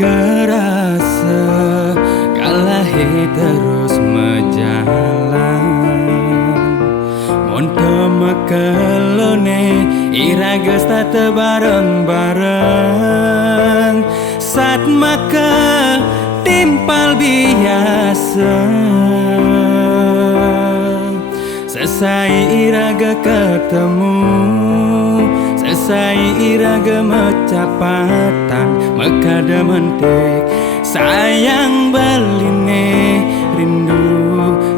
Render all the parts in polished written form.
kerasa kalahi terus menjalan Monto mekelone irages tata bareng-bareng Saat maka timpal biasa Selesai iraga ketemu Selesai iraga mecapatan Mekada mentik sayang beline rindu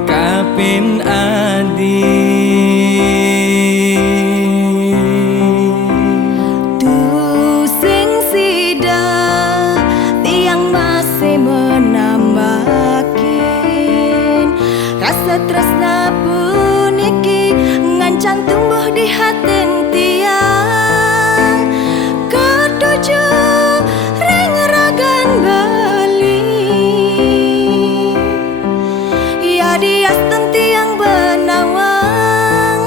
kapin adi Tu sing sida tiang masih menambakin rasa tresna puniki ngancang tumbuh di hati tiang ketujuh ring ragan bali ya dias tiang benawang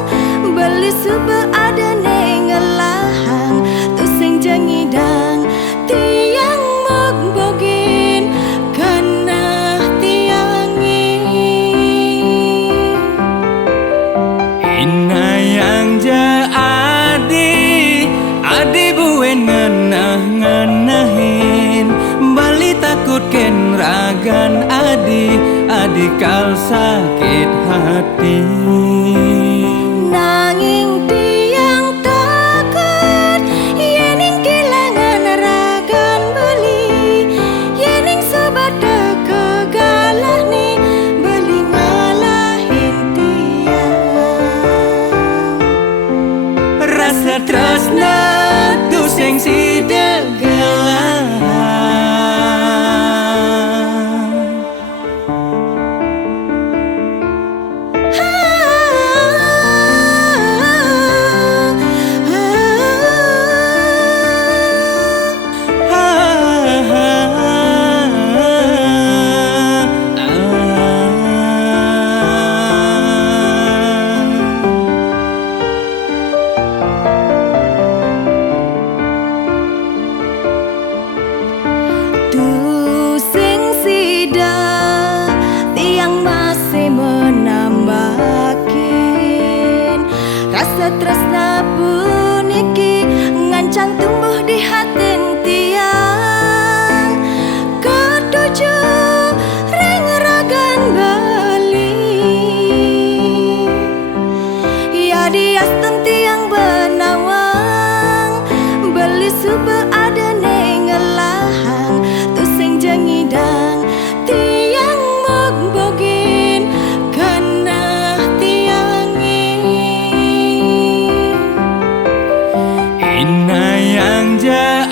beli suba ada nengelahang tu sing jengidang tiang magbogin kana tiangi Inayang ja adi buen ngenah-ngenahin Bali takut ken ragan adi kal sakit hati nanging tiang takut yening kehilangan ragan beli yening sobat kegalah nih beli ngalahin tiang Rasa tresna tu sing sidegelang Tu sing sida tiang masih menambakin rasa tresna puniki ngancang tumbuh di hati tiang ketujuh ring ragan bali ya dias tiang benawang beli suba ada nengelahang tu sing jengidang tiang magbogin kana tiangi Inayang ja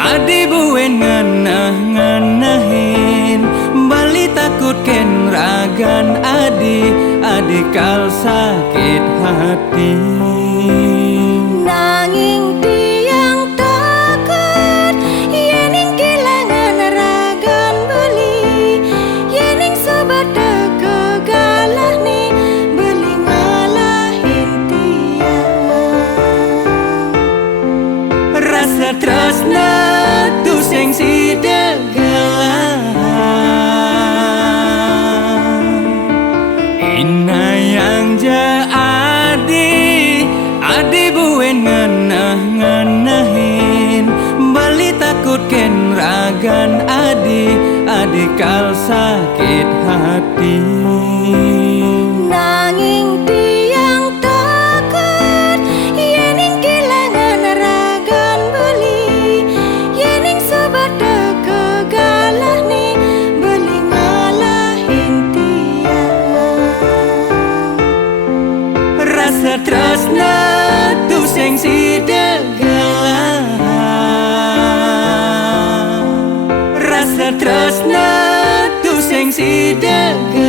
adi buen ngenah-ngenahin Bali takut ken ragan adi kal sakit hati nanging tiang takut yening kehilangan ragan beli yening sobat kegalah nih beli ngalahin tiang Rasa tresna tu sing sidegelang Inayang ja adi buen ngenah-ngenahin Bali takut ken ragan adi kal sakit hati nanging tiang takut yening kehilangan ragan beli yening sobat kegalah nih beli ngalahin tiang Rasa tresna tu sing sidegelang Rasa tresna tu sing sidegelang